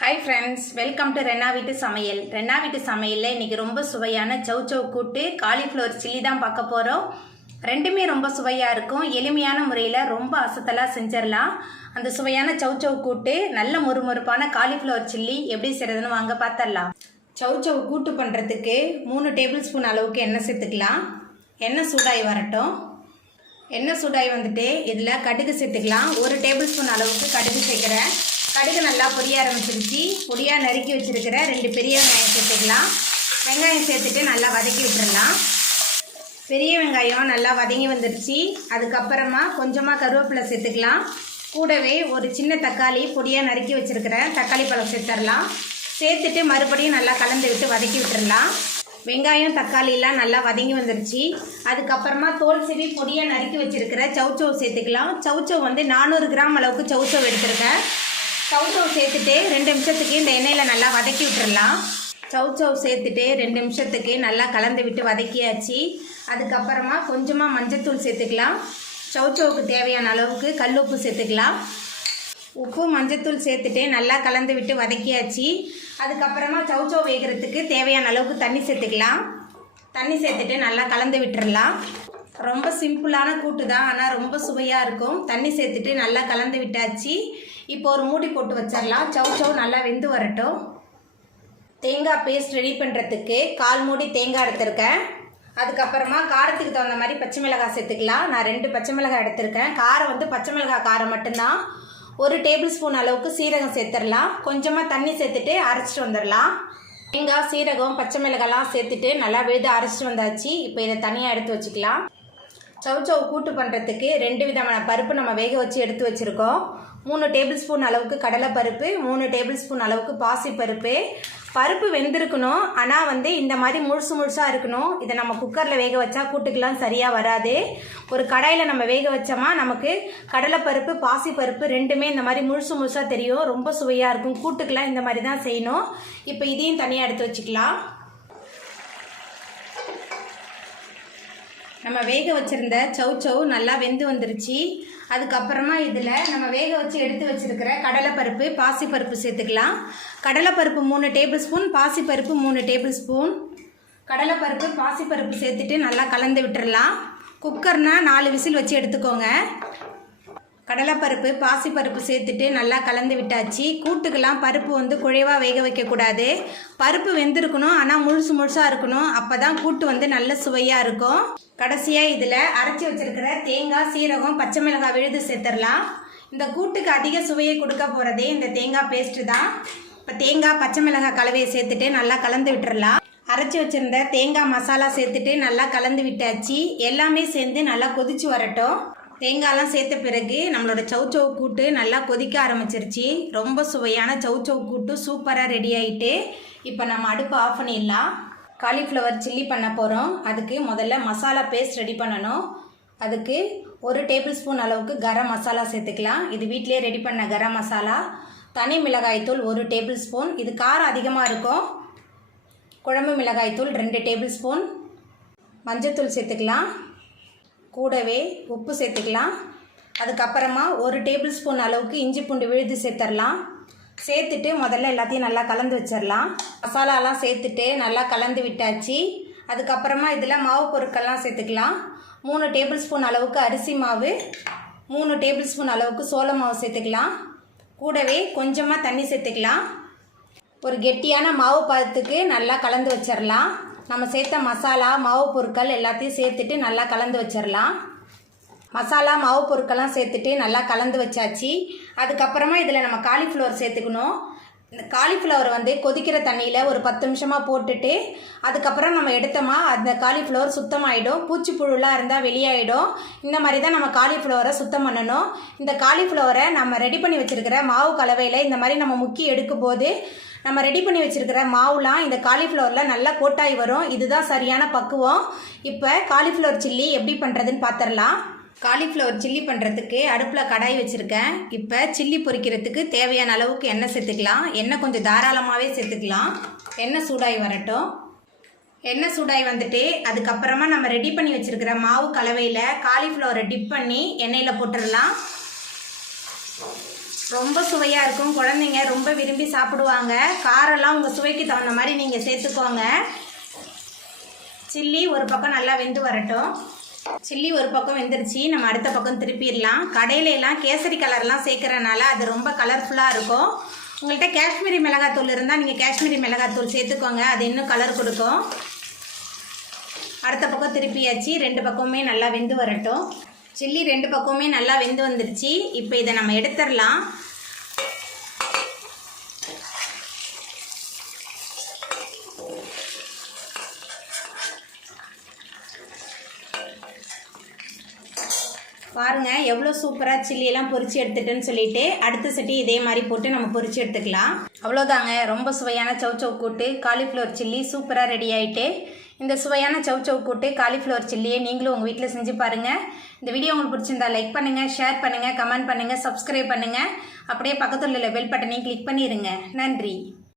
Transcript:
Hi friends, welcome to Renna வீட்டு சமையல். ரென்னா வீட்டு சமையலில் இன்றைக்கி ரொம்ப சுவையான சௌ கூட்டு காலிஃப்ளவர் சில்லி தான் பார்க்க போகிறோம். ரெண்டுமே ரொம்ப சுவையாக இருக்கும். எளிமையான முறையில் ரொம்ப அசத்தலாக செஞ்சிடலாம். அந்த சுவையான சௌ கூட்டு நல்ல மொறுமொறுப்பான காலிஃப்ளவர் சில்லி எப்படி செய்கிறதுன்னு வாங்க பார்த்துடலாம். சௌ கூட்டு பண்ணுறதுக்கு 3 டேபிள் ஸ்பூன் அளவுக்கு எண்ணெய் சேர்த்துக்கலாம். எண்ணெய் சூடாகி வரட்டும். எண்ணெய் சூடாகி வந்துட்டு இதில் கடுகு சேர்த்துக்கலாம். 1 டேபிள் ஸ்பூன் அளவுக்கு கடுகு சேர்க்குறேன். கடுகு நல்லா பொரிய ஆரம்பிச்சிருச்சு. பொடியாக நறுக்கி வச்சுருக்கிற 2 பெரிய வெங்காயம் சேர்த்துக்கலாம். வெங்காயம் சேர்த்துட்டு நல்லா வதக்கி விட்டுடலாம். பெரிய வெங்காயம் நல்லா வதங்கி வந்துடுச்சு. அதுக்கப்புறமா கொஞ்சமாக கருவேப்பிலை சேர்த்துக்கலாம். கூடவே ஒரு சின்ன தக்காளி பொடியாக நறுக்கி வச்சுருக்கிறேன். தக்காளி பழம் சேர்த்துடலாம். சேர்த்துட்டு மறுபடியும் நல்லா கலந்து விட்டு வதக்கி விட்டுடலாம். வெங்காயம் தக்காளிலாம் நல்லா வதங்கி வந்துடுச்சு. அதுக்கப்புறமா தோல் சீவி பொடியாக நறுக்கி வச்சுருக்கிற சௌ சேர்த்துக்கலாம். சௌ வந்து 400 கிராம் அளவுக்கு சௌ எடுத்துருக்கேன். சௌ சேர்த்துட்டு 2 நிமிஷத்துக்கு இந்த எண்ணெயில் நல்லா வதக்கி விட்டுடலாம். சௌ சேர்த்துட்டு 2 நிமிஷத்துக்கு நல்லா கலந்து விட்டு வதக்கியாச்சு. அதுக்கப்புறமா கொஞ்சமாக மஞ்சத்தூள் சேர்த்துக்கலாம். சௌவுக்கு தேவையான அளவுக்கு கல் உப்பு சேர்த்துக்கலாம். உப்பு மஞ்சத்தூள் சேர்த்துட்டு நல்லா கலந்து விட்டு வதக்கியாச்சு. அதுக்கப்புறமா சௌ வேகிறதுக்கு தேவையான அளவுக்கு தண்ணி சேர்த்துக்கலாம். தண்ணி சேர்த்துட்டு நல்லா கலந்து விட்டுடலாம். ரொம்ப சிம்பிளான கூட்டு தான், ஆனால் ரொம்ப சுவையாக இருக்கும். தண்ணி சேர்த்துட்டு நல்லா கலந்து விட்டாச்சு. இப்போ ஒரு மூடி போட்டு வச்சிடலாம். சௌ நல்லா வெந்து வரட்டும். தேங்காய் பேஸ்ட் ரெடி பண்ணுறதுக்கு 1/4 மூடி தேங்காய் எடுத்திருக்கேன். அதுக்கப்புறமா காரத்துக்கு தகுந்த மாதிரி பச்சை மிளகாய் சேர்த்துக்கலாம். நான் 2 பச்சை மிளகாய் எடுத்திருக்கேன். காரம் வந்து பச்சை மிளகாய் காரம் மட்டும்தான். 1 டேபிள் ஸ்பூன் அளவுக்கு சீரகம் சேர்த்துடலாம். கொஞ்சமாக தண்ணி சேர்த்துட்டு அரைச்சிட்டு வந்துடலாம். தேங்காய் சீரகம் பச்சை மிளகாய்லாம் சேர்த்துட்டு நல்லா விழுது அரைச்சிட்டு வந்தாச்சு. இப்போ இதை தனியாக எடுத்து வச்சுக்கலாம். சௌ கூட்டு பண்ணுறதுக்கு 2 விதமான பருப்பு நம்ம வேக வச்சு எடுத்து வச்சுருக்கோம். 3 டேபிள் ஸ்பூன் அளவுக்கு கடலைப்பருப்பு, 3 டேபிள் ஸ்பூன் அளவுக்கு பாசிப்பருப்பு. பருப்பு வெந்திருக்கணும், ஆனால் வந்து இந்த மாதிரி முழுசாக இருக்கணும். இதை நம்ம குக்கரில் வேக வச்சா கூட்டுக்கெலாம் சரியாக வராது. ஒரு கடாயில் நம்ம வேக வச்சோமா நமக்கு கடலைப்பருப்பு பாசிப்பருப்பு ரெண்டுமே இந்த மாதிரி முழுசாக தெரியும். ரொம்ப சுவையாக இருக்கும். கூட்டுக்கெலாம் இந்த மாதிரி தான் செய்யணும். இப்போ இதையும் தனியாக எடுத்து வச்சுக்கலாம். நம்ம வேக வச்சுருந்த சௌ நல்லா வெந்து வந்துருச்சு. அதுக்கப்புறமா இதில் நம்ம வேக வச்சு எடுத்து வச்சுருக்கிற கடலைப்பருப்பு பாசிப்பருப்பு சேர்த்துக்கலாம். கடலைப்பருப்பு 3 டேபிள் ஸ்பூன், பாசிப்பருப்பு 3 டேபிள் ஸ்பூன். கடலைப்பருப்பு பாசிப்பருப்பு சேர்த்துட்டு நல்லா கலந்து விட்டுடலாம். குக்கர்னால் 4 விசில் வச்சு எடுத்துக்கோங்க. கடலைப்பருப்பு பாசிப்பருப்பு சேர்த்துட்டு நல்லா கலந்து விட்டாச்சு. கூட்டுக்கெல்லாம் பருப்பு வந்து குழைவாக வேக வைக்கக்கூடாது. பருப்பு வெந்திருக்கணும், ஆனால் முழுசாக இருக்கணும். அப்போ தான் கூட்டு வந்து நல்ல சுவையாக இருக்கும். கடைசியாக இதில் அரைச்சி வச்சுருக்கிற தேங்காய் சீரகம் பச்சை மிளகாய் விழுது சேர்த்துடலாம். இந்த கூட்டுக்கு அதிக சுவையை கொடுக்க போகிறதே இந்த தேங்காய் பேஸ்ட்டு தான். இப்போ தேங்காய் பச்சை மிளகாய் கலவையை சேர்த்துட்டு நல்லா கலந்து விட்டுறலாம். அரைச்சி வச்சுருந்த தேங்காய் மசாலா சேர்த்துட்டு நல்லா கலந்து விட்டாச்சு. எல்லாமே சேர்ந்து நல்லா கொதிச்சு வரட்டும். தேங்காயெலாம் சேர்த்த பிறகு நம்மளோட சௌ கூட்டு நல்லா கொதிக்க ஆரம்பிச்சிருச்சு. ரொம்ப சுவையான சௌ கூட்டு சூப்பராக ரெடி ஆகிட்டு இப்போ நம்ம அடுப்பு ஆஃப் பண்ணிடலாம். காலிஃப்ளவர் சில்லி பண்ண போகிறோம். அதுக்கு முதல்ல மசாலா பேஸ்ட் ரெடி பண்ணணும். அதுக்கு 1 டேபிள் ஸ்பூன் அளவுக்கு கரம் மசாலா சேர்த்துக்கலாம். இது வீட்டிலே ரெடி பண்ண கரம் மசாலா. தனி மிளகாய்த்தூள் 1 டேபிள் ஸ்பூன். இது காரம் அதிகமாக இருக்கும். குழம்பு மிளகாய்த்தூள் 2 டேபிள் ஸ்பூன். மஞ்சத்தூள் சேர்த்துக்கலாம். கூடவே உப்பு சேர்த்துக்கலாம். அதுக்கப்புறமா 1 டேபிள் ஸ்பூன் அளவுக்கு இஞ்சி பூண்டு விழுது சேர்த்துடலாம். சேர்த்துட்டு முதல்ல எல்லாத்தையும் நல்லா கலந்து வச்சிடலாம். மசாலாலாம் சேர்த்துட்டு நல்லா கலந்து விட்டாச்சு. அதுக்கப்புறமா இதில் மாவு பொருட்கள்லாம் சேர்த்துக்கலாம். 3 டேபிள் ஸ்பூன் அளவுக்கு அரிசி மாவு, 3 டேபிள் ஸ்பூன் அளவுக்கு சோள மாவு சேர்த்துக்கலாம். கூடவே கொஞ்சமாக தண்ணி சேர்த்துக்கலாம். ஒரு கெட்டியான மாவு பதத்துக்கு நல்லா கலந்து வச்சிடலாம். நம்ம சேர்த்த மசாலா மாவு பொருட்கள் எல்லாத்தையும் சேர்த்துட்டு நல்லா கலந்து வச்சிடலாம். மசாலா மாவு பொருட்கள்லாம் சேர்த்துட்டு நல்லா கலந்து வச்சாச்சு. அதுக்கப்புறமா இதில் நம்ம காலிஃப்ளவர் சேர்த்துக்கணும். இந்த காலிஃப்ளவர் வந்து கொதிக்கிற தண்ணியில் ஒரு 10 நிமிஷமாக போட்டுட்டு அதுக்கப்புறம் நம்ம எடுத்தோமா அந்த காலிஃப்ளவர் சுத்தமாகிடும். பூச்சிப்புழுலாம் இருந்தால் வெளியாகிடும். இந்த மாதிரி தான் நம்ம காலிஃப்ளவரை சுத்தம் பண்ணணும். இந்த காலிஃப்ளவரை நம்ம ரெடி பண்ணி வச்சுருக்கிற மாவு கலவையில் இந்த மாதிரி நம்ம முக்கி எடுக்கும்போது நம்ம ரெடி பண்ணி வச்சுருக்கிற மாவுலாம் இந்த காலிஃப்ளவரில் நல்லா கோட்டாகி வரும். இதுதான் சரியான பக்குவம். இப்போ காலிஃப்ளவர் சில்லி எப்படி பண்ணுறதுன்னு பார்த்துடலாம். காலிஃப்ளவர் சில்லி பண்ணுறதுக்கு அடுப்பில் கடாய் வச்சுருக்கேன். இப்போ சில்லி பொரிக்கிறதுக்கு தேவையான அளவுக்கு எண்ணெய் சேர்த்துக்கலாம். எண்ணெய் கொஞ்சம் தாராளமாகவே சேர்த்துக்கலாம். எண்ணெய் சூடாகி வரட்டும். எண்ணெய் சூடாகி வந்துட்டு அதுக்கப்புறமா நம்ம ரெடி பண்ணி வச்சுருக்கிற மாவு கலவையில் காலிஃப்ளவரை டிப் பண்ணி எண்ணெயில் போட்டுடலாம். ரொம்ப சுவையாக இருக்கும். குழந்தைங்க ரொம்ப விரும்பி சாப்பிடுவாங்க. காரெல்லாம் உங்கள் சுவைக்கு தகுந்த மாதிரி நீங்கள் சேர்த்துக்கோங்க. சில்லி ஒரு பக்கம் நல்லா வெந்து வரட்டும். சில்லி ஒரு பக்கம் வெந்துருச்சு. நம்ம அடுத்த பக்கம் திருப்பிடலாம். கடையிலலாம் கேசரி கலர்லாம் சேர்க்குறனால அது ரொம்ப கலர்ஃபுல்லாக இருக்கும். உங்கள்கிட்ட காஷ்மீரி மிளகாத்தூள் இருந்தால் நீங்கள் காஷ்மீரி மிளகாத்தூள் சேர்த்துக்கோங்க. அது இன்னும் கலர் கொடுக்கும். அடுத்த பக்கம் திருப்பியாச்சு. 2 பக்கமுமே நல்லா வெந்து வரட்டும். சில்லி 2 பக்கமுமே நல்லா வெந்து வந்துருச்சு. இப்போ இதை நம்ம எடுத்துடலாம். பாருங்கள் எவ்வளோ சூப்பராக சில்லியெல்லாம் பொரிச்சு எடுத்துட்டேன்னு சொல்லிட்டு அடுத்த சட்டி இதே மாதிரி போட்டு நம்ம பொரிச்சு எடுத்துக்கலாம். அவ்வளோதாங்க, ரொம்ப சுவையான சவ் கூட்டு காலிஃப்ளவர் சில்லி சூப்பராக ரெடி ஆகிட்டு. இந்த சுவையான சவ் கூட்டு காலிஃப்ளவர் சில்லியை நீங்களும் உங்கள் வீட்டில் செஞ்சு பாருங்கள். இந்த வீடியோ உங்களுக்கு பிடிச்சிருந்தா லைக் பண்ணுங்கள், ஷேர் பண்ணுங்கள், கமெண்ட் பண்ணுங்கள், சப்ஸ்கிரைப் பண்ணுங்கள். அப்படியே பக்கத்தில் உள்ள பெல் பட்டனையும் கிளிக் பண்ணிடுங்க. நன்றி.